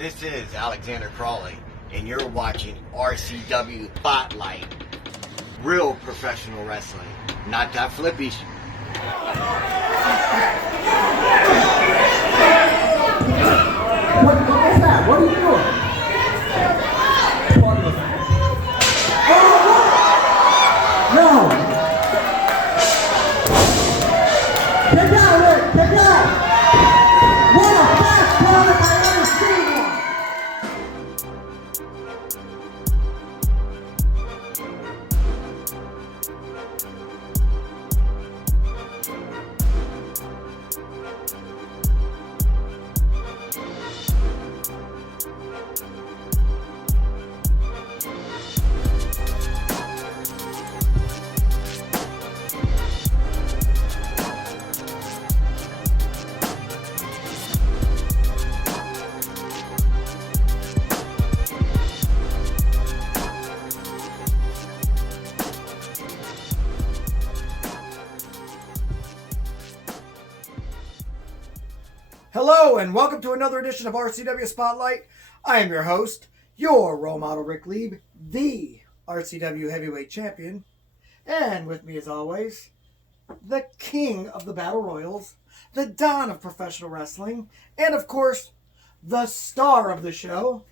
This is Alexander Crawley, and you're watching RCW Spotlight. Real professional wrestling, not that flippy. What is that? What are you doing? No! Get down, Rick! Get down! What a fast product I've ever seen! Hello and welcome to another edition of RCW Spotlight. I am your host, your role model Ric Lieb, the RCW Heavyweight Champion. And with me as always, the king of the Battle Royals, the Don of professional wrestling, and of course, the star of the show,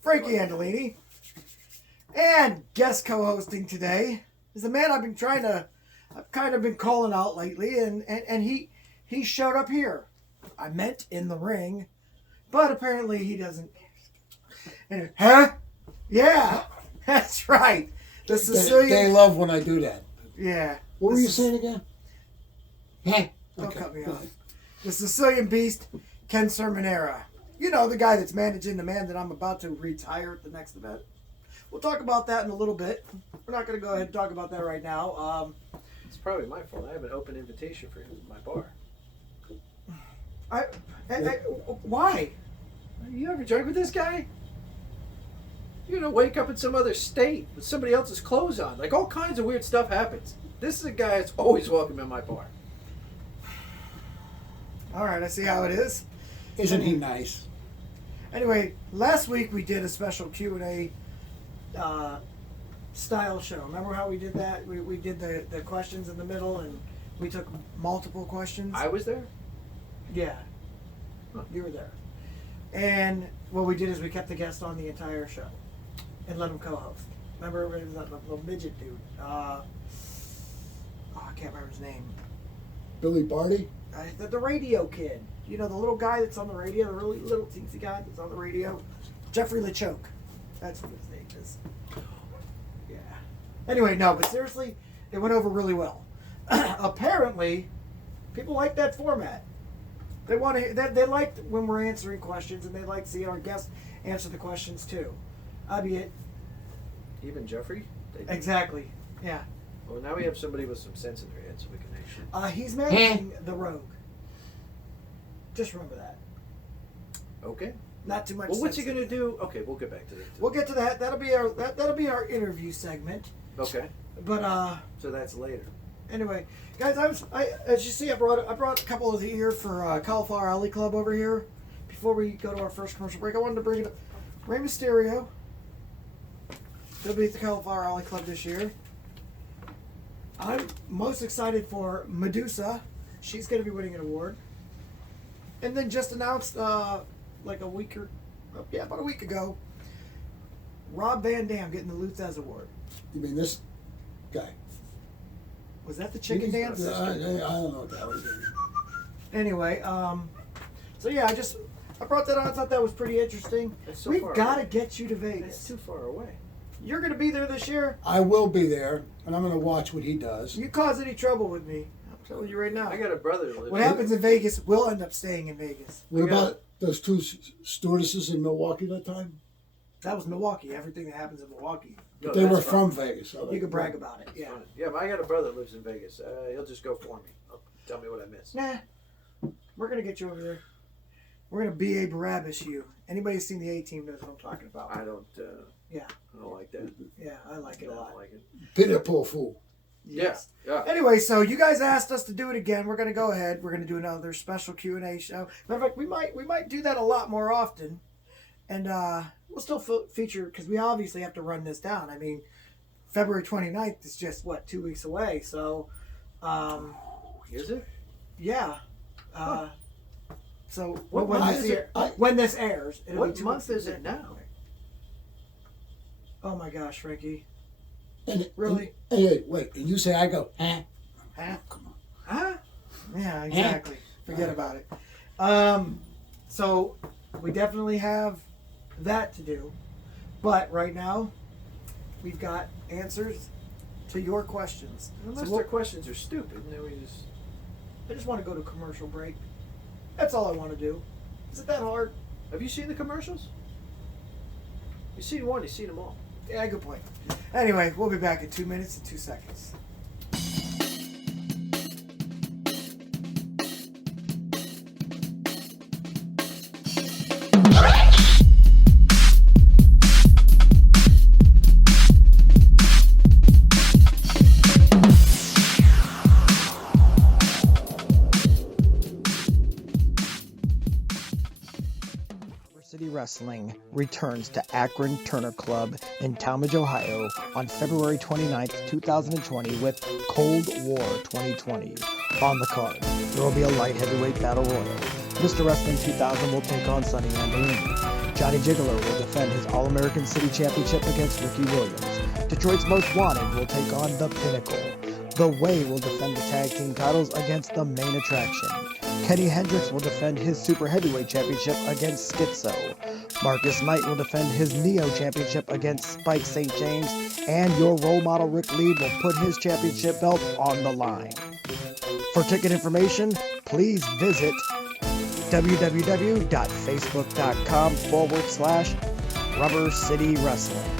Frankie Andolini. And guest co-hosting today is the man I've kind of been calling out lately, and he showed up here. I meant in the ring, but apparently he doesn't. Anyway, huh? Yeah, that's right. The Sicilian. They love when I do that. Yeah. What were you saying again? Hey, Don't cut me off. The Sicilian Beast, Ken Cerminara. You know, the guy that's managing the man that I'm about to retire at the next event. We'll talk about that in a little bit. We're not going to go ahead and talk about that right now. It's probably my fault. I have an open invitation for him at my bar. Why? You ever drink with this guy? You're gonna wake up in some other state with somebody else's clothes on. Like, all kinds of weird stuff happens. This is a guy that's always welcome in my bar. All right, I see how it is. Isn't he nice? Anyway, last week we did a special Q&A style show. Remember how we did that? We did the questions in the middle, and we took multiple questions. I was there? Yeah. You were there. And what we did is we kept the guest on the entire show and let him co-host. Remember, it was that little midget dude. I can't remember his name. Billy Barty? The radio kid. You know, the little guy that's on the radio, the really little teensy guy that's on the radio. Jeffrey LeChoke. That's what his name is. Yeah. Anyway, no, but seriously, it went over really well. Apparently, people like that format. They want to. They like when we're answering questions, and they like seeing our guests answer the questions too. Albeit, Even Jeffrey? exactly. Yeah. Well, now we have somebody with some sense in their head, so we can actually... He's managing the Rogue. Just remember that. Okay. Not too much. Well, what's he sense going in to it. do? Okay, we'll get back to that. We'll get to that. That'll be our interview segment. Okay. But So that's later. anyway, guys, as you see, I brought a couple of you here for Cauliflower Alley Club over here. Before we go to our first commercial break, I wanted to bring it up. Rey Mysterio. He'll be at the Cauliflower Alley Club this year. I'm most excited for Medusa. She's going to be winning an award. And then just announced about a week ago, Rob Van Dam getting the Luthez Award. You mean this guy? Was that the chicken dance? I don't know what that was. Anyway, so yeah, I brought that on. I thought that was pretty interesting. That's so We've far got to away. get you to That's Vegas. too far away. You're going to be there this year. I will be there, and I'm going to watch what he does. You cause any trouble with me, I'm telling you right now. I got a brother that lives What happens in Vegas, we'll end up staying in Vegas. What I got about those two stewardesses in Milwaukee that time? That was Milwaukee. Everything that happens in Milwaukee, No, They were that's from fine. Vegas. So you can brag about it. Yeah. Fine. Yeah, but I got a brother that lives in Vegas. He'll just go for me. Tell me what I missed. Nah, we're going to get you over there. We're going to B.A. Barabbas you. Anybody who's seen the A-Team knows what I'm talking about. I don't Yeah. I don't like that. Yeah, I like it a I lot. don't like it. Peter poor fool. Yes. Yeah. Anyway, so you guys asked us to do it again. We're going to go ahead. We're going to do another special Q&A show. Matter of fact, we might do that a lot more often. And we'll still feature, because we obviously have to run this down. I mean, February 29th is just, 2 weeks away. So, Is it? yeah. So What when, month this is air, it? when this airs, it'll be What 2 month weeks is it now? Oh my gosh, Frankie. And Really? Hey, wait. And you say I go, huh? Huh? Come on. Huh? Yeah, exactly. Forget about it. So we definitely have that to do. But right now, we've got answers to your questions. Unless So their questions are stupid, then we just. I just want to go to commercial break. That's all I want to do. Is it that hard? Have you seen the commercials? You've seen one, you've seen them all. Yeah, good point. Anyway, we'll be back in 2 minutes and 2 seconds. City Wrestling returns to Akron Turner Club in Talmadge, Ohio on February 29th, 2020 with Cold War 2020. On the card, there will be a light heavyweight battle royal. Mr. Wrestling 2000 will take on Sonny Andolini. Johnny Gigolo will defend his All-American City Championship against Ricky Williams. Detroit's Most Wanted will take on The Pinnacle. The Way will defend the tag team titles against the Main Attraction. Kenny Hendrix will defend his Super Heavyweight Championship against Schizo. Marcus Knight will defend his Neo Championship against Spike St. James. And your role model Ric Lieb will put his championship belt on the line. For ticket information, please visit www.facebook.com/Rubber City Wrestling.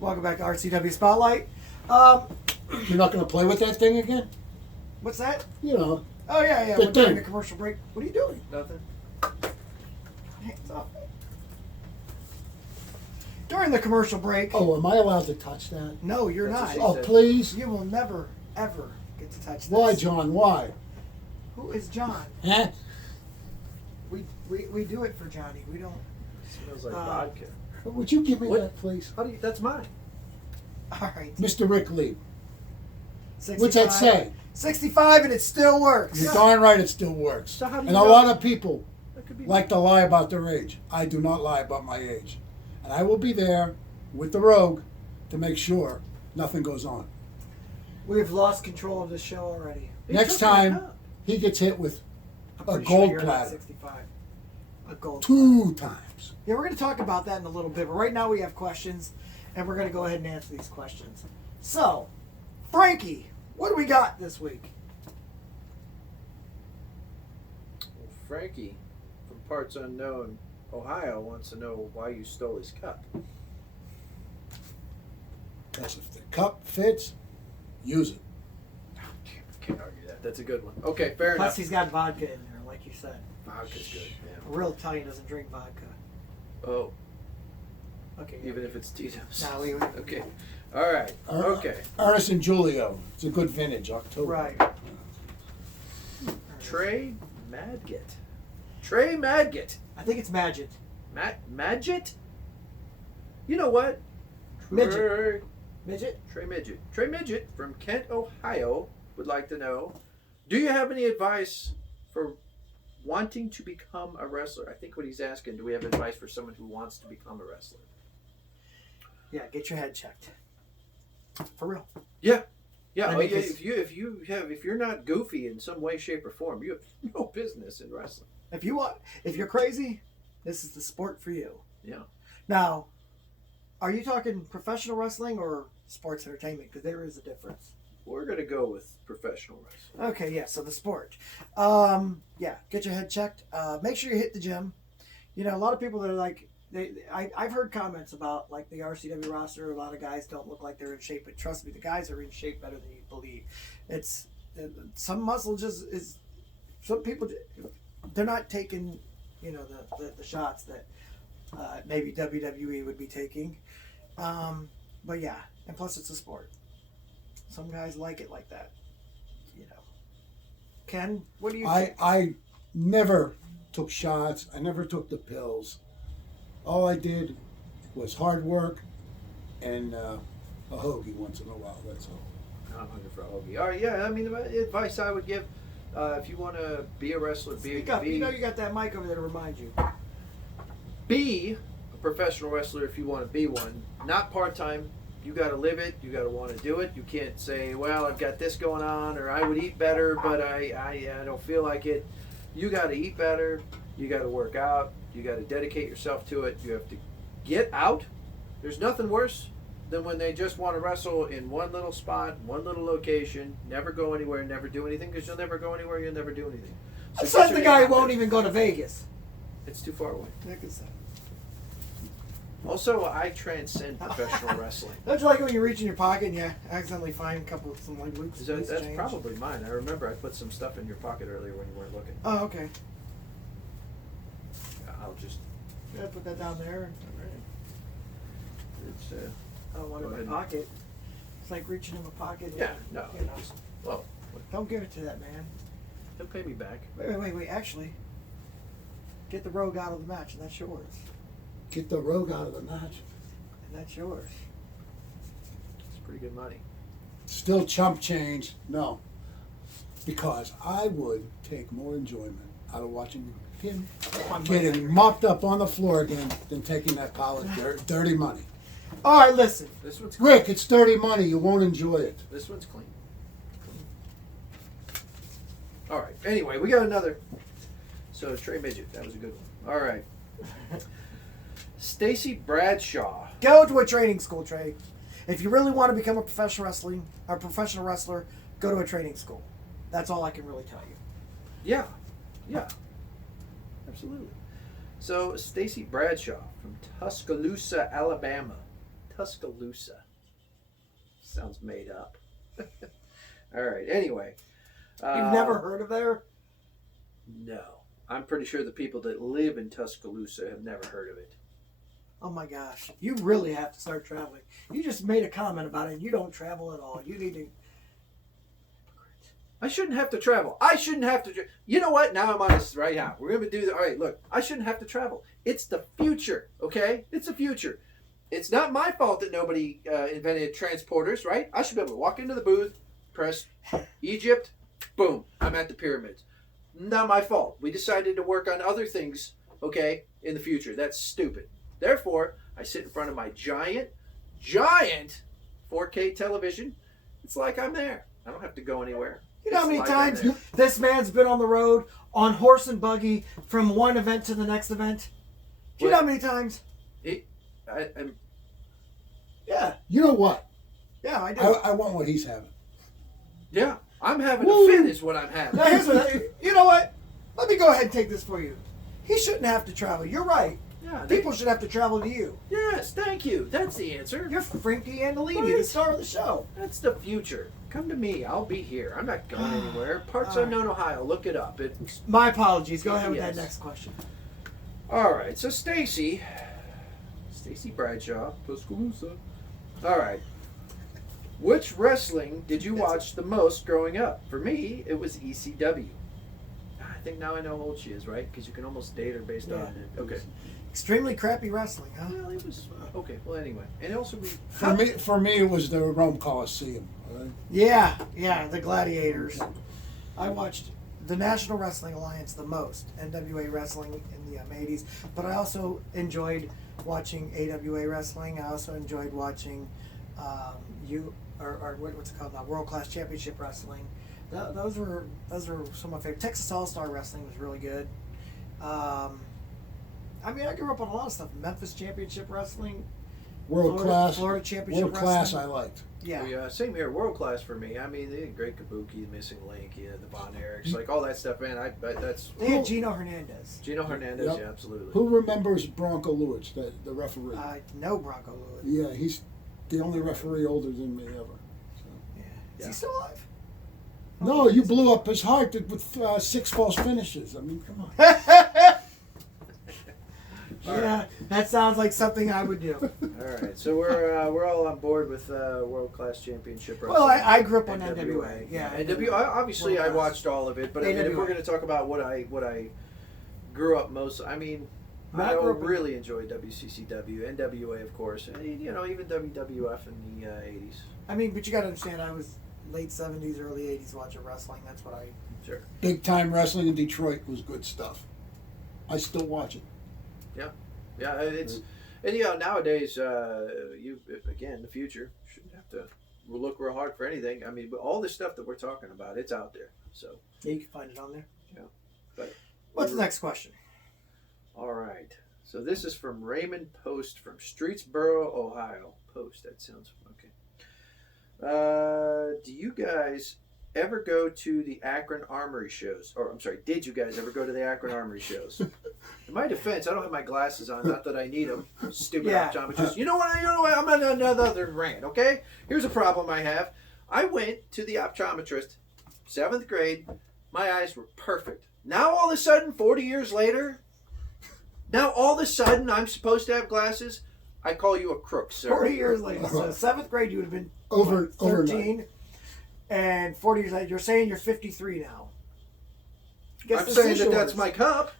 Welcome back to RCW Spotlight. You're not going to play with that thing again? What's that? You know. Oh yeah. The We're during thing. the commercial break. What are you doing? Nothing. Hands off. During the commercial break. Oh, am I allowed to touch that? No, you're That's not. what Oh, said. please. You will never, ever get to touch this. Why, John? Why? Who is John? Huh? We do it for Johnny. We don't. Smells like Uh, vodka. Would you give me What? that, please? How do you? That's mine. All right. Mr. Ric Lieb. 65, What's that say? 65 and it still works. You're darn right it still works. So how do you And a know? lot of people That could be like to lie about their age. I do not lie about my age. And I will be there with the Rogue to make sure nothing goes on. We've lost control of the show already. He Next took my time, cup. he gets hit with I'm a pretty gold sure you're not platter. 65. A gold. 2 times. Yeah, we're going to talk about that in a little bit. But right now we have questions, and we're going to go ahead and answer these questions. So, Frankie, what do we got this week? Well, Frankie, from parts unknown, Ohio, wants to know why you stole his cup. Because if the cup fits, use it. Can't argue that. That's a good one. Okay, fair Plus, enough. he's got vodka in there, like you said. Vodka's good. Yeah. A real Italian doesn't drink vodka. Oh, Okay. even if it's Tito's. No, we Okay. All right. Okay. Ernest and Julio. It's a good vintage, October. Right. Trey Madget. Trey Madget. I think it's Magic. Madget? You know what? Midget. Midget? Trey Midget. Trey Midget from Kent, Ohio would like to know, do you have any advice for wanting to become a wrestler? I think what he's asking, do we have advice for someone who wants to become a wrestler? Yeah, get your head checked. For real. Yeah. Yeah, I oh, mean, yeah, 'cause- if you're not goofy in some way, shape, or form, you have no business in wrestling. If you're crazy, this is the sport for you. Yeah. Now, are you talking professional wrestling or sports entertainment? Because there is a difference. We're gonna go with professional wrestling. Okay, yeah, so the sport. Yeah, get your head checked. Make sure you hit the gym. You know, a lot of people that are like, I've heard comments about like the RCW roster. A lot of guys don't look like they're in shape, but trust me, the guys are in shape better than you believe. It's some muscle just is. Some people they're not taking, you know, the shots that maybe WWE would be taking. But yeah, and plus it's a sport. Some guys like it like that. You know. Ken, what do you I think? I never took shots. I never took the pills. All I did was hard work and a hoagie once in a while. That's all. I'm hungry for a hoagie. All right, yeah. I mean, the advice I would give, if you want to be a wrestler, Speak up. You know you got that mic over there to remind you. be a professional wrestler if you want to be one. Not part-time. You got to live it. You got to want to do it. You can't say, well, I've got this going on, or I would eat better, but I don't feel like it. You got to eat better. You got to work out. You got to dedicate yourself to it. You have to get out. There's nothing worse than when they just want to wrestle in one little spot, one little location, never go anywhere, never do anything, because you'll never go anywhere, you'll never do anything. So That's get like your the guy name who out won't there. even go to Vegas. It's too far away. That could say. Also, I transcend professional wrestling. Don't you like it when you reach in your pocket and you accidentally find a couple of some like loose That's change? probably mine. I remember I put some stuff in your pocket earlier when you weren't looking. Oh, okay. I'll just. Yeah, put that down there. It's, I don't want it Go in ahead. my pocket. It's like reaching in my pocket. yeah, no. You know. Just, well, Don't give it to that man. he'll pay me back. Wait. Actually, get the rogue out of the match, and that's yours. Get the rogue out of the match. And that's yours. It's pretty good money. Still chump change. No. Because I would take more enjoyment out of watching him getting mopped up on the floor again than taking that pile of dirty money. All right, listen. This one's Rick, it's dirty money. You won't enjoy it. This one's clean. All right. Anyway, we got another. So Trey Midget, that was a good one. All right. Stacy Bradshaw. Go to a training school, Trey. If you really want to become a professional wrestler, go to a training school. That's all I can really tell you. Yeah, absolutely. So Stacy Bradshaw from Tuscaloosa, Alabama. Tuscaloosa sounds made up. All right. Anyway, You've never heard of there? No, I'm pretty sure the people that live in Tuscaloosa have never heard of it. Oh my gosh. You really have to start traveling. You just made a comment about it. You don't travel at all. You need to. I shouldn't have to travel. I shouldn't have to. You know what? Now I'm on this right now. We're going to do that. All right, look. I shouldn't have to travel. It's the future, okay? It's the future. It's not my fault that nobody invented transporters, right? I should be able to walk into the booth, press Egypt, boom, I'm at the pyramids. Not my fault. We decided to work on other things, okay, in the future. That's stupid. Therefore, I sit in front of my giant 4K television. It's like I'm there. I don't have to go anywhere. You know how many It's like I'm times there. this man's been on the road on horse and buggy from one event to the next event? Do you know how many times? I'm Yeah. You know what? Yeah, I do. I want what he's having. Yeah, I'm having Woo. a fit is what I'm having. Now, here's what you know what? Let me go ahead and take this for you. He shouldn't have to travel. You're right. Yeah, People should have to travel to you. Yes, thank you. That's the answer. You're Frankie Andolini, the Right. star of the show. That's the future. Come to me. I'll be here. I'm not going anywhere. Parts All right. Unknown, Ohio. Look it up. It's My apologies. Go ahead with Yes. that next question. all right. So Stacy Bradshaw, Tuscaloosa. All right. Which wrestling did you watch the most growing up? For me, it was ECW. I think now I know how old she is, right? Because you can almost date her based on it. Okay. Extremely crappy wrestling, huh? Well, it was okay. Well, anyway, and also we. For me, it was the Rome Coliseum. All right? Yeah, the Gladiators. I watched the National Wrestling Alliance the most, NWA wrestling in the 80s, but I also enjoyed watching AWA wrestling. I also enjoyed watching what's it called now, World Class Championship Wrestling. Those were some of my favorite. Texas All Star Wrestling was really good. I mean, I grew up on a lot of stuff. Memphis Championship Wrestling, World class. Florida Championship World class. Wrestling. I liked. Yeah. Same here. World class for me. I mean, they had Great Kabuki, the Missing Link, the Von Erichs, like all that stuff. Man, that's They had Gino Hernandez. Gino Hernandez. Yep. Yeah, absolutely. Who remembers Bronco Lewis, the referee? No Bronco Lewis. Yeah, he's the only referee older than me ever. So. Yeah. Is Yeah. he still alive? No, you blew up his heart with 6 false finishes. I mean, come on. Yeah, that sounds like something I would do. All right, so we're all on board with World Class Championship Wrestling. Well, I grew up on NWA. Yeah, Obviously, I World Class. watched all of it, but I mean, if AWA. we're going to talk about what I grew up most, I mean, I I grew up in- really enjoyed WCCW, NWA, of course, and even WWF in the 80s. I mean, but you got to understand, I was late 70s, early 80s watching wrestling. That's what I. Sure. Big time wrestling in Detroit was good stuff. I still watch it. Yeah, it's and nowadays you again the future shouldn't have to look real hard for anything. I mean, but all the stuff that we're talking about, it's out there. So Yeah, you can find it on there. Yeah, but What's the next question? all right. So this is from Raymond Post from Streetsboro, Ohio. Post. That sounds okay. Do you guys ever go to the Akron Armory shows? Or I'm sorry, did you guys ever go to the Akron Armory shows? In my defense, I don't have my glasses on. Not that I need them. Stupid Yeah. optometrist. You know what? I'm on another rant. Okay. Here's a problem I have. I went to the optometrist, 7th grade. My eyes were perfect. Now all of a sudden, 40 years later, now all of a sudden I'm supposed to have glasses. I call you a crook, sir. 40 years later. So 7th grade, you would have been Overnight. 13. And 40 years later, you're saying you're 53 now. Guess I'm this saying is that that's yours. my cup.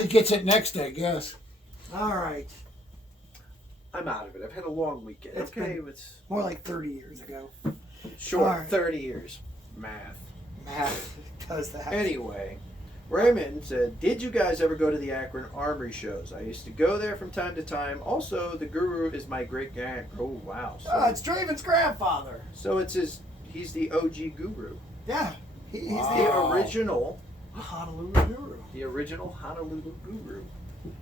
He gets it next, I guess. All right. I'm out of it. I've had a long weekend. It's Okay, been- it's More like 30 years ago. short. all right. 30 years. Math. Math does that. Anyway, Raymond said, did you guys ever go to the Akron Armory shows? I used to go there from time to time. Also, the Guru is my great grand. Oh, wow. So, It's Draven's grandfather. so it's he's the OG Guru. Yeah. He's Wow. The original, the Honolulu Guru. the original Honolulu Guru.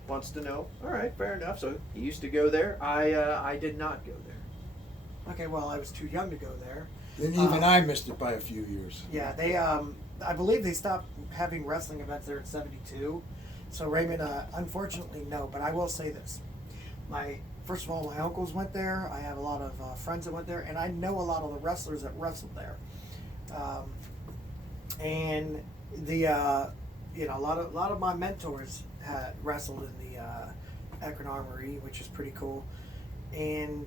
Wants to know. All right, fair enough. So he used to go there. I did not go there. Okay, well, I was too young to go there. And even I missed it by a few years. Yeah, they I believe they stopped having wrestling events there in '72. So Raymond, unfortunately, no. But I will say this: first of all, my uncles went there. I have a lot of friends that went there, and I know a lot of the wrestlers that wrestled there. And the a lot of my mentors had wrestled in the Akron Armory, which is pretty cool. And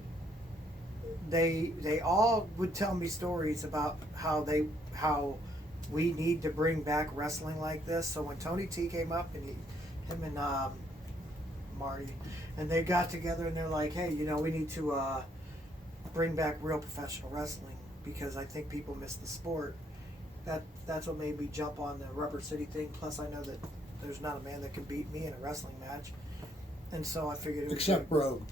they all would tell me stories about how we need to bring back wrestling like this. So when Tony T came up and him and Marty, and they got together and they're like, hey, we need to bring back real professional wrestling because I think people miss the sport. That's what made me jump on the Rubber City thing. Plus, I know that there's not a man that can beat me in a wrestling match, and so I figured it was Except Rogue.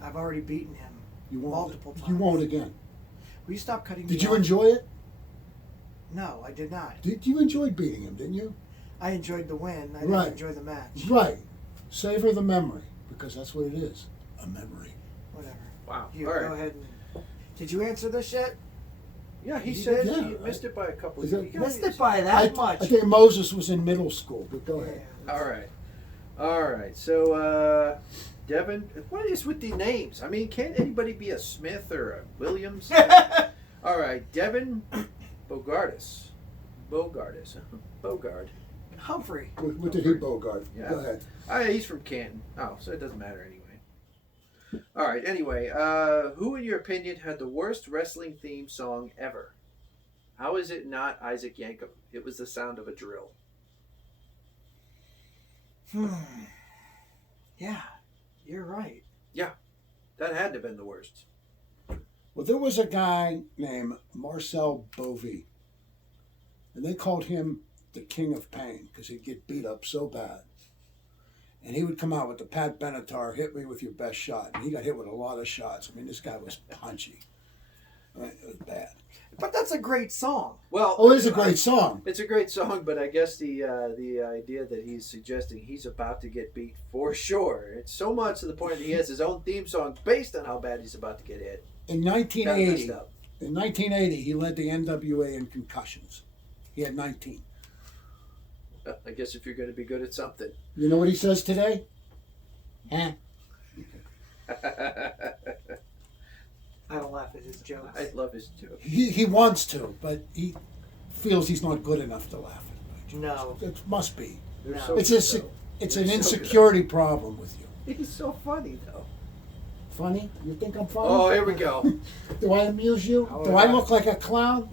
I've already beaten him. You won't. Multiple You times. won't again. Will you stop cutting me Did you off? enjoy it? No, I did not. You enjoyed beating him, didn't you? I enjoyed the win. I didn't Right. enjoy the match. Right. Savor the memory, because that's what it is. A memory. Whatever. Wow. You All go right. ahead and. Did you answer this yet? Yeah, he You said did? he Yeah. missed it by a couple. Is Of it- years. Missed it by that much. I think Moses was in middle school, but go ahead. Yeah. All right. So, Devin, what is with the names? I mean, can't anybody be a Smith or a Williams? All right, Devin Bogardus. Bogard. Humphrey. What did he bogart? Yeah. Go ahead. He's from Canton. Oh, so it doesn't matter anyway. All right. Anyway, who, in your opinion, had the worst wrestling theme song ever? How is it not Isaac Yankem? It was the sound of a drill. Yeah, you're right. That had to have been the worst. Well, there was a guy named Marcel Bovee, and they called him the King of Pain because he'd get beat up so bad. And he would come out with the Pat Benatar, hit me with your best shot. And he got hit with a lot of shots. I mean, this guy was punchy. It was bad. But that's a great song. Well, Oh, it's a great song. It's a great song, but I guess the idea that he's suggesting he's about to get beat for sure. It's so much to the point that he has his own theme song based on how bad he's about to get hit. In Kinda messed 1980, up. he led the NWA in concussions. He had 19. I guess if you're going to be good at something. You know what he says today? Huh? I don't laugh at his jokes. I love his joke. He wants to, but he feels he's not good enough to laugh at. No. It must be. They're No. so It's good, his though. It's You're an so insecurity problem with you. good. He's so funny though. Funny? You think I'm funny? Oh, here we go. Do I amuse you? Oh, Do I yeah. look like a clown?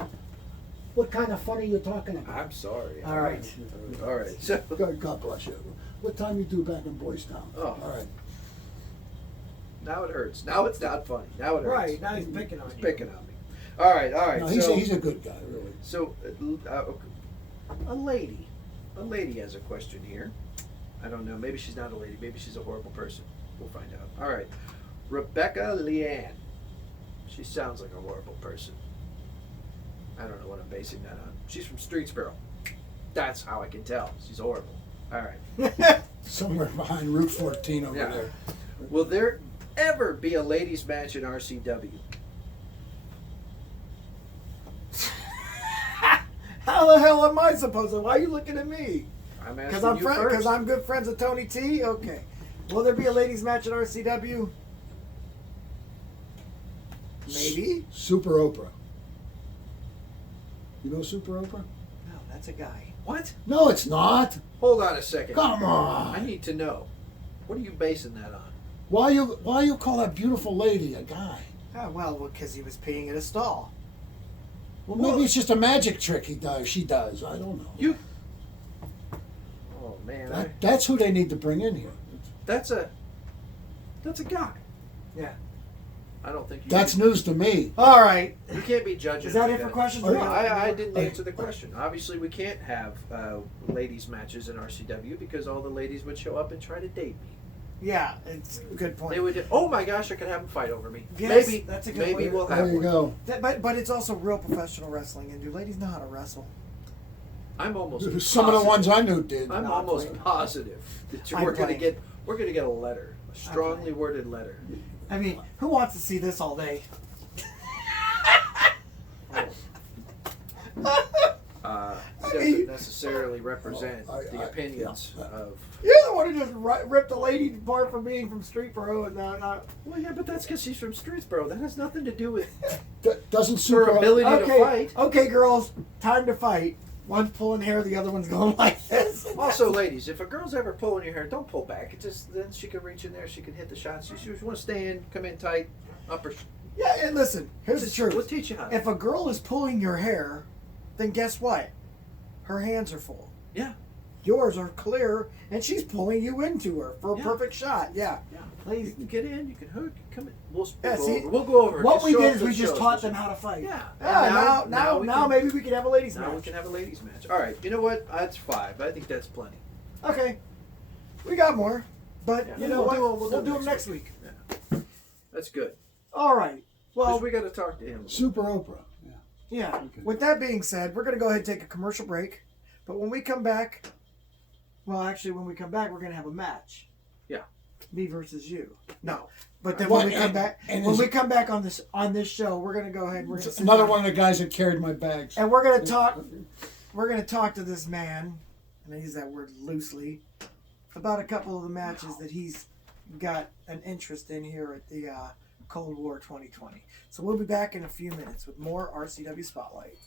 What kind of funny you talking about? I'm sorry. All right. All right. So, God bless you. What time you do back in Boys Town? Oh. All right. now it hurts. Now it's not funny. Now it hurts. Right, now he's picking on He's you. picking on me. All right. All right. No, so, he's a good guy, really. So, a lady has a question here. I don't know. Maybe she's not a lady. Maybe she's a horrible person. We'll find out. All right. Rebecca Leanne. She sounds like a horrible person. I don't know what I'm basing that on. She's from Streetsboro. That's how I can tell. She's horrible. All right. Somewhere behind Route 14 over Yeah. there. Will there ever be a ladies' match in RCW? How the hell am I supposed to? Why are you looking at me? I'm Because asking you first. I'm good friends with Tony T. Okay. Will there be a ladies' match at RCW? Maybe. Super Oprah. You know Super Oprah? No, that's a guy. What? No, it's not. Hold on a second. Come I on. need to know. What are you basing that on? Why you call that beautiful lady a guy? Oh, well, because he was peeing at a stall. Well, maybe it's just a magic trick she does. I don't know. You. Oh man, That's who they need to bring in here. that's a guy. Yeah. I don't think you. That's news to me. All right. You can't be judging. Is that like it for that. questions? Oh, No, yeah. I didn't answer the question. Obviously, we can't have ladies' matches in RCW because all the ladies would show up and try to date me. Yeah, it's a good point. They would. Oh my gosh, I could have them fight over me. Yes, Maybe that's a good maybe point. we'll have There you one. go. But it's also real professional wrestling, and do ladies know how to wrestle? I'm almost. Some of the positive. ones I knew did. I'm Not almost playing. positive that I'm we're going to playing. get a letter, a strongly playing. worded letter. I mean, who wants to see this all day? It doesn't necessarily represent the I- opinions yeah. of. You're the one who just ripped the lady apart from being from Street Pro and not. Well, yeah, but that's because she's from Streetsboro. That has nothing to do with Doesn't her Super ability to Okay, fight. okay, girls, time to fight. One's pulling hair, the other one's going like this. Also, ladies, if a girl's ever pulling your hair, don't pull back. It just then she can reach in there, she can hit the shots. You want to stay in, come in tight, upper. Yeah, and listen, here's the truth. We'll teach you how. If a girl is pulling your hair, then guess what? Her hands are full. Yeah. Yours are clear, and she's pulling you into her for a Yeah. perfect shot. Yeah. Yeah. Ladies, You can get in, you can hook, come in. We'll Yeah, go see, over. We'll go over. what Just we show did up is to we the just shows. taught them how to fight. Yeah. Yeah, And now we can- maybe we can have a ladies Now we match. can have a ladies match. All right. You know what? That's 5. I think that's plenty. Okay. We got more. But Yeah. you know We'll what? do We'll do them next week. Yeah. That's good. All right. Because Well, we got to talk to him. Super Oprah. Yeah. yeah. Okay. With that being said, we're going to go ahead and take a commercial break. But when we come back, well, actually, when we come back, we're going to have a match. Yeah. Me versus you. No. But then Well, when we come and- back, and when is- we come back on this show, we're going to go ahead. We're going to Another one of the guys that carried my bags. and we're going to talk. We're going to talk to this man, and I use that word loosely, about a couple of the matches that he's got an interest in here at the Cold War 2020. So we'll be back in a few minutes with more RCW Spotlight.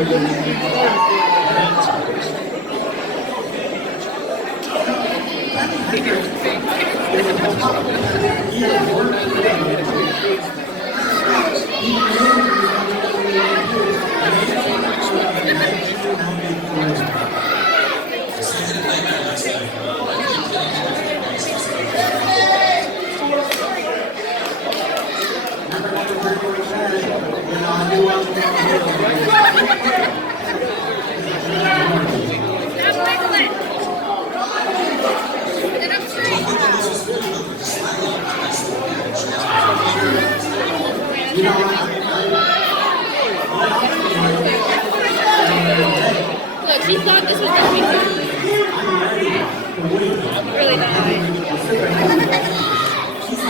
Look, she thought this was going to be fun. Really not. She's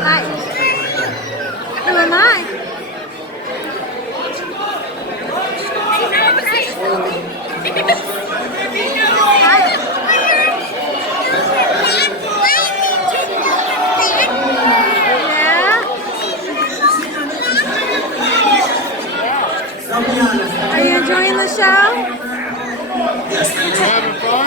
Hi. Who am I? Yeah? Are you enjoying the show? Having fun?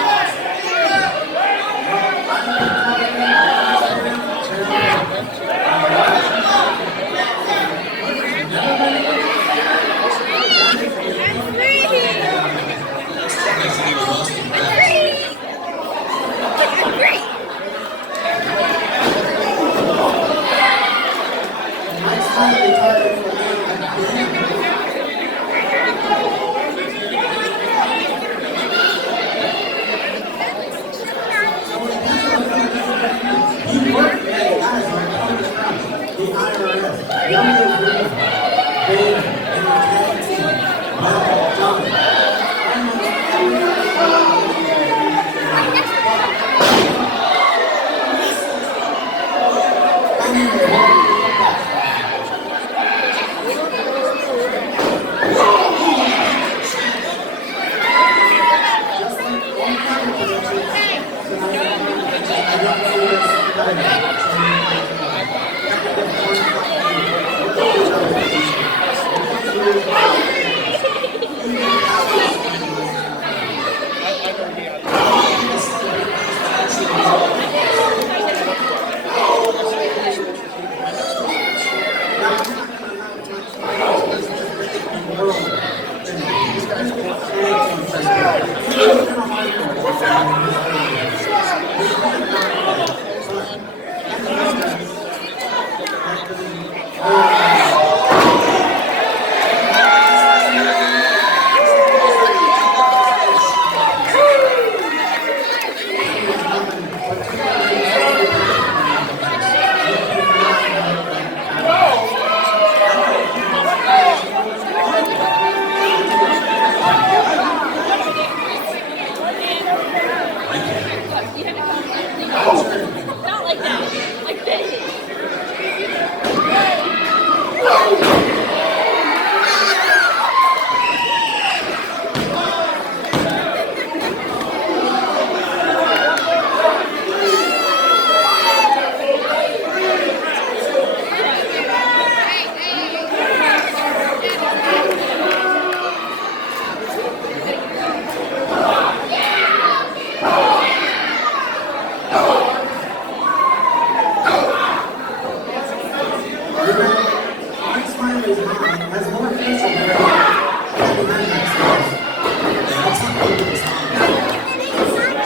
Not like that. Like this. Smiley's mom has more facial hair than the Hendrix does.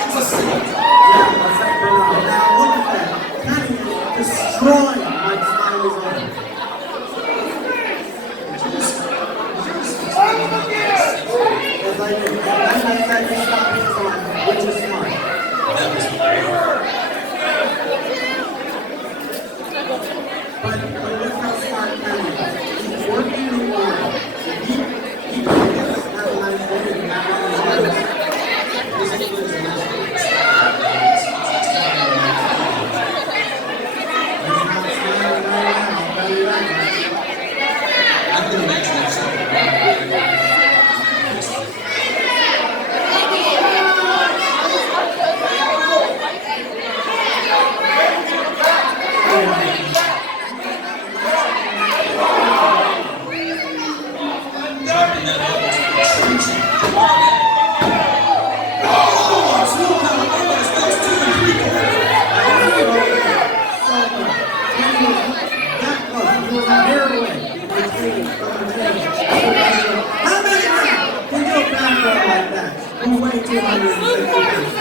She's a snake. Yeah, that's that Bernard. Now look at that. Kenny destroying Mike Smiley's arm. As I did, as I said, he stopped his arm, which is smart. But look how smart Kenny is. He's working the wall. He gets recognized that he's not on the list. How many men can do a back row like that? Who weigh 250 pounds?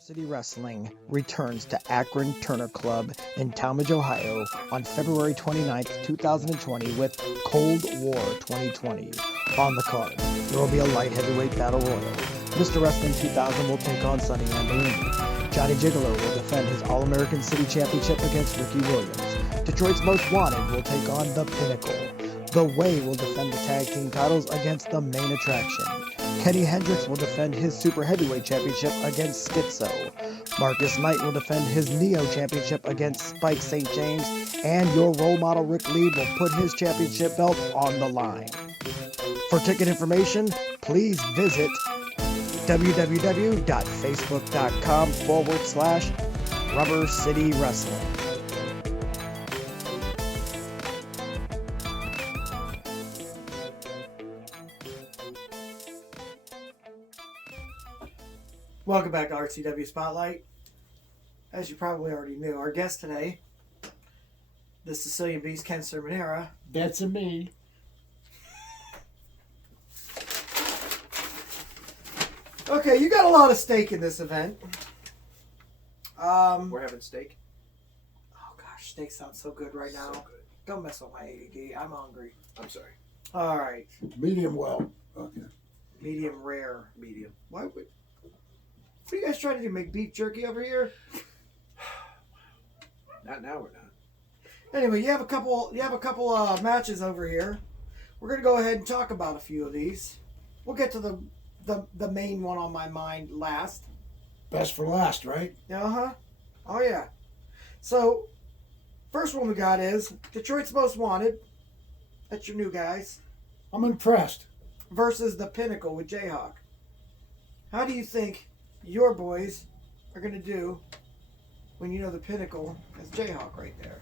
City Wrestling returns to Akron Turner Club in Talmadge, Ohio on February 29th, 2020 with Cold War 2020. On the card, there will be a light heavyweight battle royal. Mr. Wrestling 2000 will take on Frankie Andolini. Johnny Gigolo will defend his All-American City Championship against Ricky Williams. Detroit's Most Wanted will take on The Pinnacle. The Way will defend the tag team titles against the Main Attraction. Kenny Hendrix will defend his Super Heavyweight Championship against Schizo. Marcus Knight will defend his Neo Championship against Spike St. James. And your role model Ric Lieb will put his championship belt on the line. For ticket information, please visit www.facebook.com/Rubber City Wrestling. Welcome back to RCW Spotlight. As you probably already knew, our guest today, the Sicilian Beast, Ken Cerminara. That's a me. Okay, you got a lot of stake in this event. We're having steak. Oh gosh, steak sounds so good right now. So good. Don't mess with my ADD. I'm hungry. I'm sorry. All right, Medium well. Okay. medium rare. Medium. Why would? What are you guys trying to do? Make beef jerky over here? Not now. We're not. Anyway, you have a couple matches over here. We're gonna go ahead and talk about a few of these. We'll get to the main one on my mind last. Best for last, right? Uh-huh. Oh, yeah. So, first one we got is Detroit's Most Wanted. That's your new guys. I'm impressed. Versus The Pinnacle with Jayhawk. How do you think your boys are going to do when you know The Pinnacle has Jayhawk right there?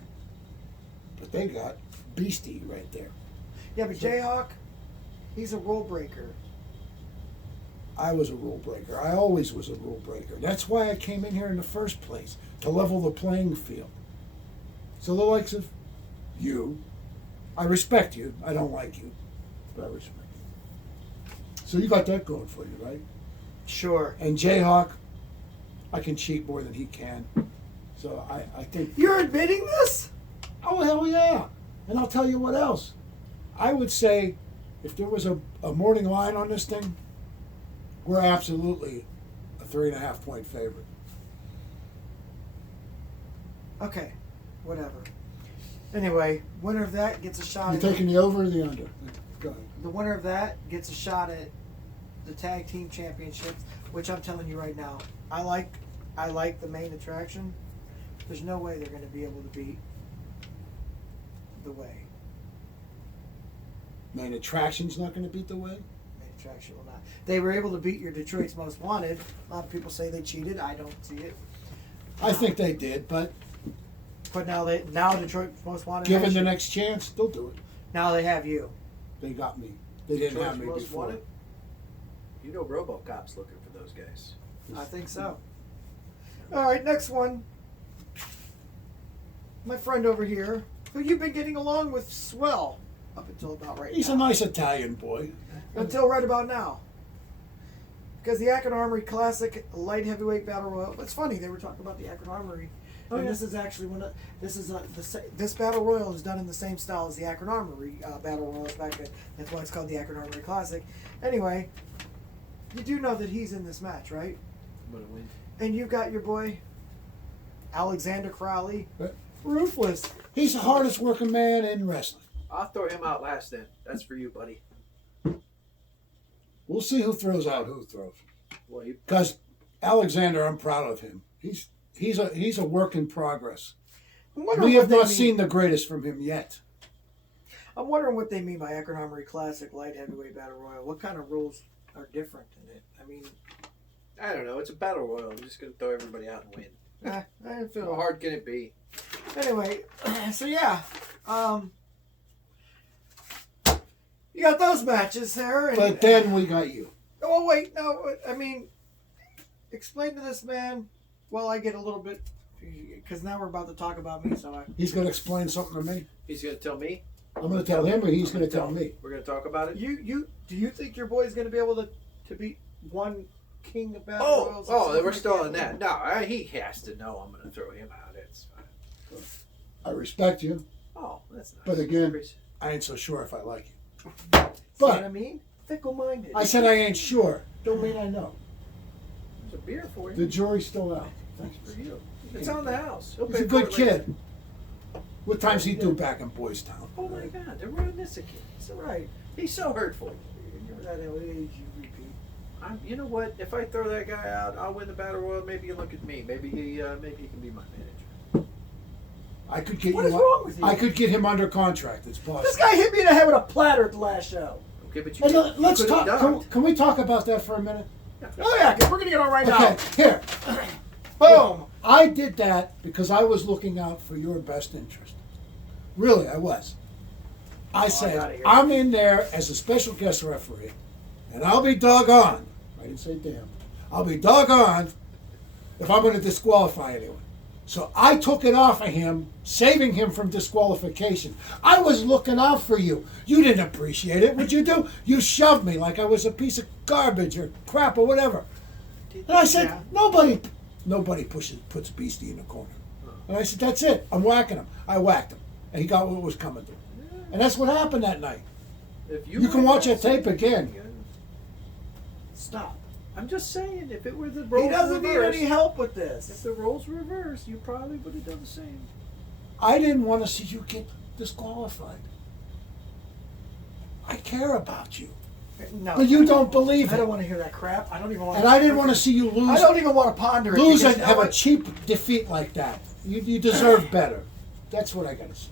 But they got Beastie right there. Yeah, but Jayhawk, he's a rule breaker. I was a rule breaker. I always was a rule breaker. That's why I came in here in the first place, to level the playing field. So the likes of you, I respect you. I don't like you, but I respect you. So you got that going for you, right? Sure. And Jayhawk, I can cheat more than he can. So I think... You're admitting this? Oh, hell yeah. And I'll tell you what else. I would say if there was a morning line on this thing, we're absolutely a 3.5 point favorite. Okay, whatever. Anyway, winner of that gets a shot You at... taking the over or the under? Go ahead. The winner of that gets a shot at the tag team championships, which I'm telling you right now, I like the Main Attraction. There's no way they're going to be able to beat The Way. Main Attraction's not going to beat The Way? Main Attraction will not. They were able to beat your Detroit's Most Wanted. A lot of people say they cheated. I don't see it. I think they did, but now Detroit's Most Wanted. given has the you. next chance, they'll do it. Now they have you. They got me. They didn't have me Most before. Wanted? You know RoboCop's looking for those guys. I think so. All right, next one. My friend over here, who you've been getting along with swell up until about right He's now. a nice Italian boy. Until right about now. Because the Akron Armory Classic Light Heavyweight Battle Royal. It's funny they were talking about the Akron Armory, and this is actually this Battle Royal is done in the same style as the Akron Armory Battle Royal. That's why it's called the Akron Armory Classic. Anyway, you do know that he's in this match, right? I'm gonna win. And you've got your boy Alexander Crowley, ruthless. He's the hardest working man in wrestling. I'll throw him out last then. That's for you, buddy. We'll see who throws out who throws. Well, Because Alexander, I'm proud of him. He's a work in progress. We have not seen the greatest from him yet. I'm wondering what they mean by Akron Armory Classic Light Heavyweight Battle Royal. What kind of rules are different in it? I mean, I don't know. It's a battle royal. I'm just gonna throw everybody out and win. I feel How hard can it be? Anyway, so yeah, you got those matches there. And, But then we got you. oh wait, no, I mean, explain to this man. Well, I get a little bit because now we're about to talk about me. So He's going to explain something to me. He's gonna tell me. I'm going to tell him, or he's going to tell me. We're gonna talk about it. do you think your boy's going to be able to beat one king of battle royals? Oh, we're still on that. No, he has to know I'm gonna throw him out. It's fine. I respect you, Oh, that's nice. but again, I ain't so sure if I like you. See what But I mean? Fickle-minded. I said I ain't sure. Don't mean I know. There's a beer for you. The jury's still out. Thanks for you. It's on the house. He'll He's pay a for good it later. kid. What time's he do back in Boys Town? Oh my God, they're running this again. It's all right. He's so hurtful. You're that age, you repeat. You know what? If I throw that guy out, I'll win the battle royal. Maybe you look at me. Maybe he can be my manager. I could get What you. is wrong with you? I could get him under contract. It's This possible. guy hit me in the head with a platter at the last show. Okay, but you. Hey, let's you talk. could've Can we talk about that for a minute? Oh yeah, because we're gonna get on right Okay, now. here. Boom. I did that because I was looking out for your best interest. Really, I was. I I gotta said, hear I'm in there as a special guest referee, and I'll be doggone. I didn't say damn. I'll be doggone if I'm going to disqualify anyone. So I took it off of him, saving him from disqualification. I was looking out for you. You didn't appreciate it. What'd you do? You shoved me like I was a piece of garbage or crap or whatever. And I said, nobody puts Beastie in the corner. And I said, that's it. I'm whacking him. I whacked him. And he got what was coming to him. And that's what happened that night. If You can watch that tape again. Stop. I'm just saying, if it were the roles He doesn't need reversed, any help with if this. the roles were reversed, you probably would have done the same. I didn't want to see you get disqualified. I care about you. No. But you don't believe I it. don't want to hear that crap. I don't even want. And I didn't want to see you lose. I don't even want to ponder it. Lose because and you know have a what? cheap defeat like that. You deserve better. That's what I got to say.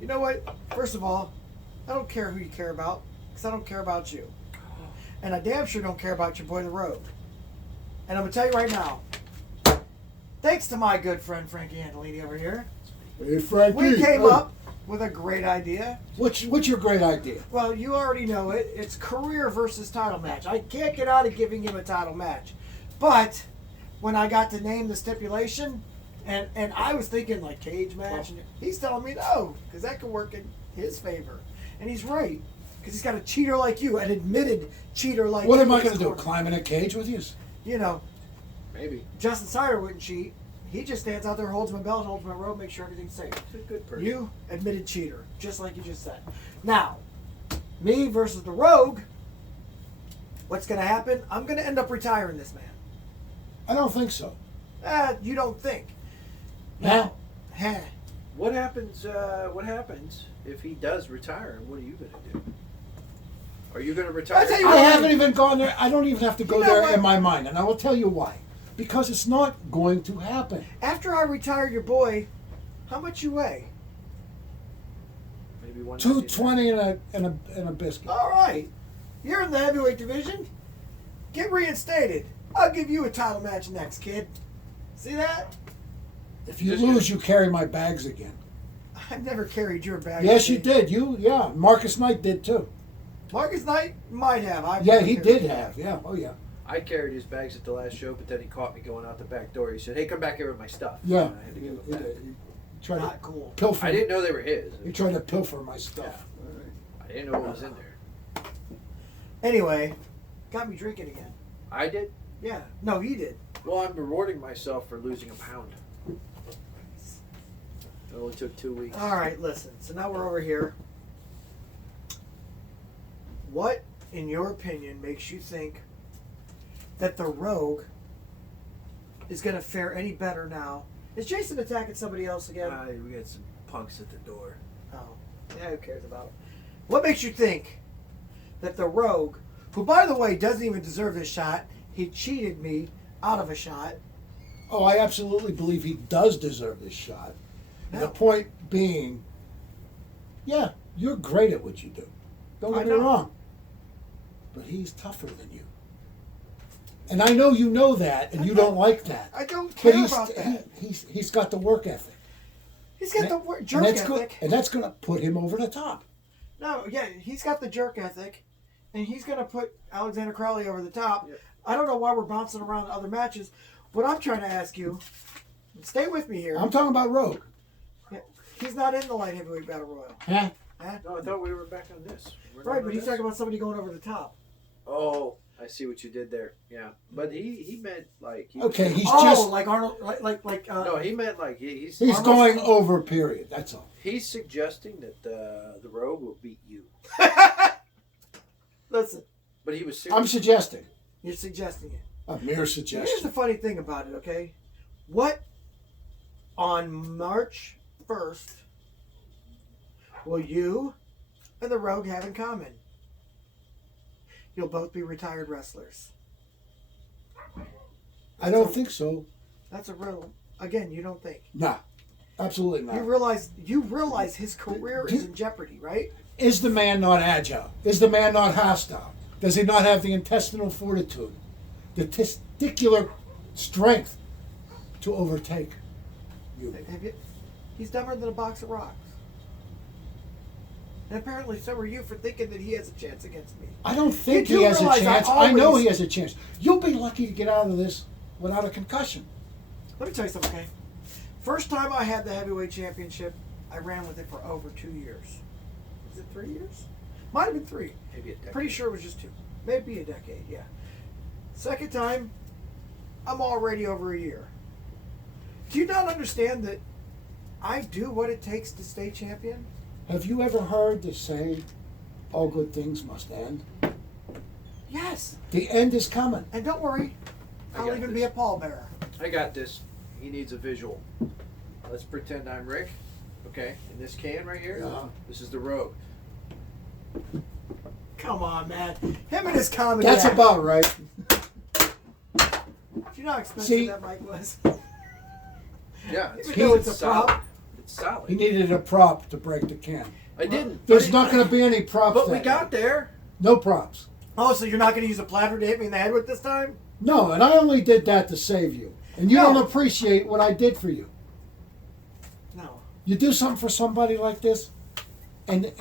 You know what? First of all, I don't care who you care about, because I don't care about you. And I damn sure don't care about your boy the Rogue. And I'm going to tell you right now, thanks to my good friend Frankie Andolini over here, Hey, Frankie. we came up with a great idea. What's your great idea? Well, you already know it. It's career versus title match. I can't get out of giving him a title match. But when I got to name the stipulation, and I was thinking like cage match, and he's telling me no, because that could work in his favor. And he's right, because he's got a cheater like you, an admitted cheater like What you. am I in going his to do? corner. Climb in a cage with you? You know, Maybe. Justin Sider wouldn't cheat. He just stands out there, holds my belt, holds my robe, makes sure everything's safe. He's a good person. You, admitted cheater, just like you just said. Now, me versus the Rogue, what's going to happen? I'm going to end up retiring this man. I don't think so. You don't think. Now, Heh. What happens? What happens if he does retire? And what are you going to do? Are you going to retire? I'll tell you I what, haven't even gone there. I don't even have to go You know there what? in my mind. And I will tell you why. Because it's not going to happen. After I retire your boy, how much you weigh? Maybe 220 and a biscuit. All right. You're in the heavyweight division. Get reinstated. I'll give you a title match next, kid. See that? If you lose, you carry my bags again. I've never carried your bag. Yes, you did. Yeah. Marcus Knight did too. Marcus Knight might have. I've Yeah, never he carried did your have. bag. Yeah. Oh, yeah. I carried his bags at the last show, but then he caught me going out the back door. He said, "Hey, come back here with my stuff." Yeah. And I had to He, give him he, back. he tried Not to cool. pilfer. I didn't know they were his. He tried to pilfer my stuff. I didn't know what was in there. Anyway, got me drinking again. I did? Yeah. No, he did. Well, I'm rewarding myself for losing a pound. It only took 2 weeks. All right, listen. So now we're over here. What, in your opinion, makes you think that the Rogue is going to fare any better now? Is Jason attacking somebody else again? We got some punks at the door. Oh, yeah, who cares about it? What makes you think that the Rogue, who, by the way, doesn't even deserve this shot, he cheated me out of a shot. Oh, I absolutely believe he does deserve this shot. No. The point being, yeah, you're great at what you do. Don't I get me know. wrong. But he's tougher than you. And I know you know that, and you don't like that. I don't But care about that. he's got the work ethic. He's got the jerk and that's ethic. and that's going to put him over the top. No, yeah, he's got the jerk ethic, and he's going to put Alexander Crowley over the top. Yep. I don't know why we're bouncing around other matches. What I'm trying to ask you, stay with me here. I'm talking about Rogue. He's not in the light heavyweight battle royal. Huh? Huh? No, I thought we were back on this. We're not Right, on but he's this? talking about somebody going over the top. Oh, I see what you did there. Yeah, but he meant like. Okay, he's Oh, just like Arnold, like. No, he meant like he's he's Arnold's- going over. Period. That's all. he's suggesting that the Rogue will beat you. Listen, But he was serious. I'm suggesting. you're suggesting it. A mere Here's suggestion. the funny thing about it, okay? What on March 1st will you and the Rogue have in common? You'll both be retired wrestlers. I don't think so. That's a real. Again, you don't think. Nah, absolutely You not. realize his career is in jeopardy, right? Is the man not agile? Is the man not hostile? Does he not have the intestinal fortitude, the testicular strength to overtake you? Have you, he's dumber than a box of rocks. And apparently so are you for thinking that he has a chance against me. I don't think You he do has a realize I chance. I know always- he has a chance. You'll be lucky to get out of this without a concussion. Let me tell you something, okay? First time I had the heavyweight championship, I ran with it for over 2 years. Is it 3 years? Might have been 3. Maybe a decade. Pretty sure it was just 2. Maybe a decade, yeah. Second time, I'm already over a year. Do you not understand that I do what it takes to stay champion? Have you ever heard the saying, all good things must end? Yes. The end is coming. And don't worry, I I'll got even this. be a pallbearer. I got this. He needs a visual. Let's pretend I'm Rick. Okay, in this can right here, Yeah. this is the Rogue. Come on, man. Him and his comedy. That's act. about right. Do you know how expensive See- that mic was? Yeah, it's, Even though it's a solid. prop. It's solid. He needed a prop to break the can. I didn't. There's not going to be any props. But we that got day. there. No props. Oh, so you're not going to use a platter to hit me in the head with this time? No, and I only did that to save you. And you No. don't appreciate what I did for you. No. You do something for somebody like this, and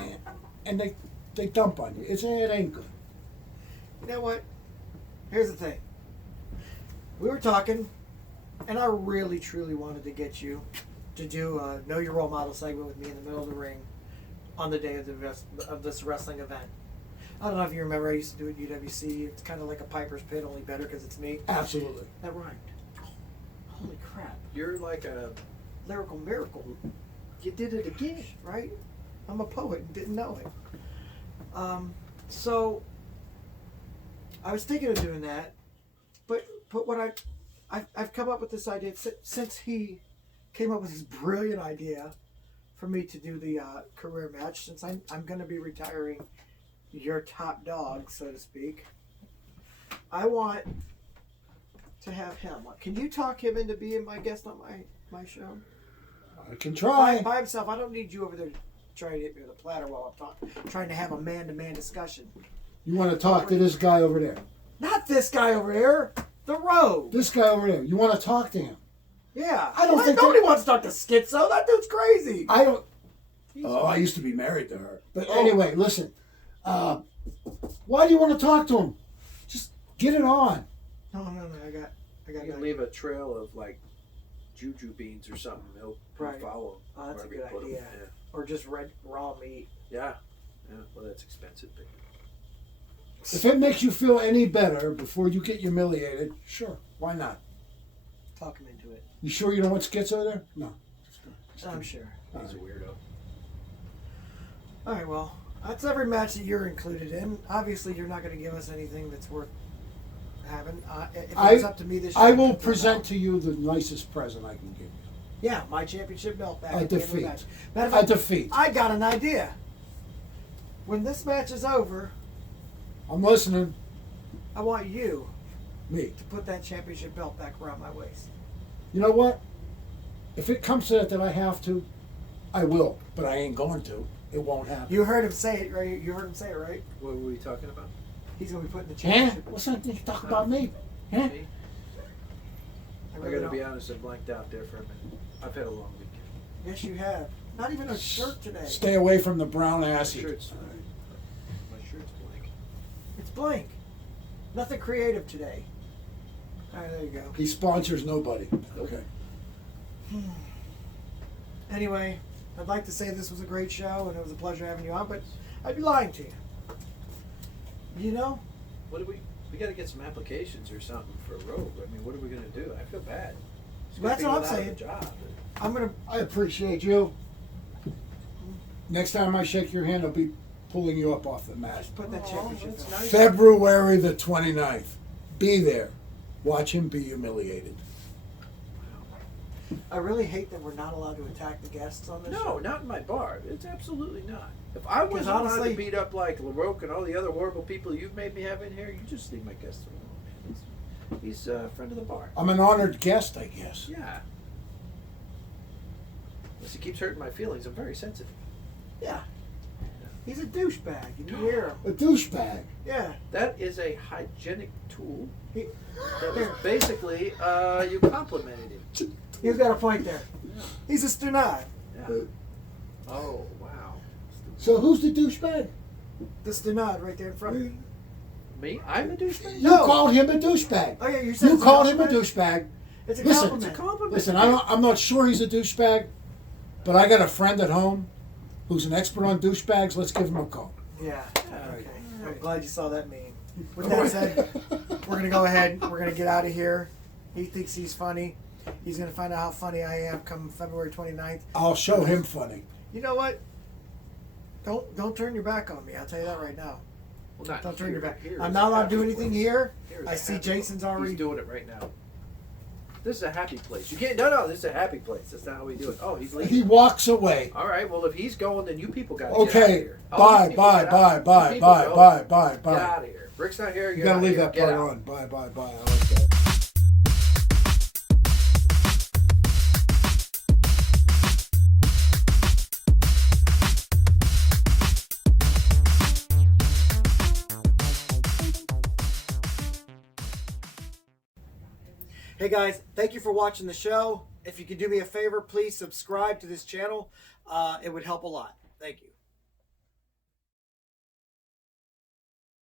they dump on you. It ain't good. You know what? Here's the thing. We were talking, and I really, truly wanted to get you to do a Know Your Role Model segment with me in the middle of the ring on the day of this wrestling event. I don't know if you remember, I used to do it at UWC. It's kind of like a Piper's Pit, only better because it's me. Absolutely. That rhymed. Holy crap. You're like a. Lyrical miracle. You did it again. Right? I'm a poet and didn't know it. So I was thinking of doing that, but what I've come up with this idea since he came up with this brilliant idea for me to do the career match. Since I'm going to be retiring your top dog, so to speak, I want to have him. Can you talk him into being my guest on my show? I can try. By himself. I don't need you over there trying to hit me with a platter while I'm talking. Trying to have a man-to-man discussion. You want to talk to this guy over there. Not this guy over here. The Rogue. This guy over there. You want to talk to him. Yeah. I don't think nobody wants to talk to Schizo. That dude's crazy. I don't. Oh, I used to be married to her. But anyway, listen. Why do you want to talk to him? Just get it on. No. I got. You can leave a trail of like juju beans or something. He'll Right. follow. Oh, that's a wherever you good put 'em. idea. Or just red raw meat. Yeah. Yeah. Well, that's expensive. But If it makes you feel any better before you get humiliated, sure, why not? Talk him into it. You sure you don't want schizo there? No. I'm sure. He's a weirdo. All right, well, that's every match that you're included in. Obviously, you're not going to give us anything that's worth having. If it was up to me this year, I will present to you the nicest present I can give you. Yeah, my championship belt back A at the end of the defeat. match. Matter of A fact, defeat. I got an idea. When this match is over, I'm listening. I want you Me. to put that championship belt back around my waist. You know what? If it comes to that I have to, I will. But I ain't going to. It won't happen. You heard him say it, right? You heard him say it, right? What were we talking about? He's going to be putting the Huh? championship. What's that? You talk about me? Huh? Me? I I really gotta don't. be honest, I blanked out there for a minute. I've had a long weekend. Yes, you have. Not even a shirt today. Stay away from the brown My acid. shirt's blank. It's blank. Nothing creative today. All right, there you go. He sponsors nobody. Okay. Anyway, I'd like to say this was a great show and it was a pleasure having you on, but I'd be lying to you. You know? What do we gotta get some applications or something for Rogue. I mean, what are we gonna do? I feel bad. It's gonna That's be what I'm without a saying. job. I'm going to... I appreciate you. Next time I shake your hand, I'll be pulling you up off the mat. put that championship that's belt. nice. February the 29th. Be there. Watch him be humiliated. I really hate that we're not allowed to attack the guests on this No, show. not in my bar. It's absolutely not. If I wasn't allowed honestly- to beat up like LaRoque and all the other horrible people you've made me have in here, you just leave my guest alone, man. He's a friend of the bar. I'm an honored guest, I guess. Yeah. Unless he keeps hurting my feelings, I'm very sensitive. Yeah. He's a douchebag. You hear him. A douchebag. Yeah. That is a hygienic tool. He, That was there. basically, you complimented him. He's got a point there. He's a stunad. Yeah. Oh, wow. So who's the douchebag? The stunad right there in front of you. Me? I'm a douchebag? You No. called him a douchebag. Oh, yeah, you said You it's a called him a compliment? douchebag. It's a Listen, compliment. It's a compliment. Listen, I'm not sure he's a douchebag, but I got a friend at home who's an expert on douchebags. Let's give him a call. Yeah. right. Okay. I'm glad you saw that meme. With that said, we're gonna go ahead. We're gonna get out of here. He thinks he's funny. He's gonna find out how funny I am come February 29th. I'll show him funny. You know what? Don't turn your back on me. I'll tell you that right now. Well, not Don't turn your here. back. Here I'm is not a allowed to do happy anything place. here. Here is I a see happy Jason's place. already. He's doing it right now. This is a happy place. You can't. No. This is a happy place. That's not how we do it. Oh, he's leaving. He walks away. All right. Well, if he's going, then you people got to get out of Okay. here. Oh, Bye, you people bye, get out. bye, You bye, people bye, go. bye, bye, Get bye. out of here. Rick's not here. You You're gotta out leave here. that Get part out. on. Bye, bye, bye. I like that. Hey guys, thank you for watching the show. If you could do me a favor, please subscribe to this channel. It would help a lot. Thank you.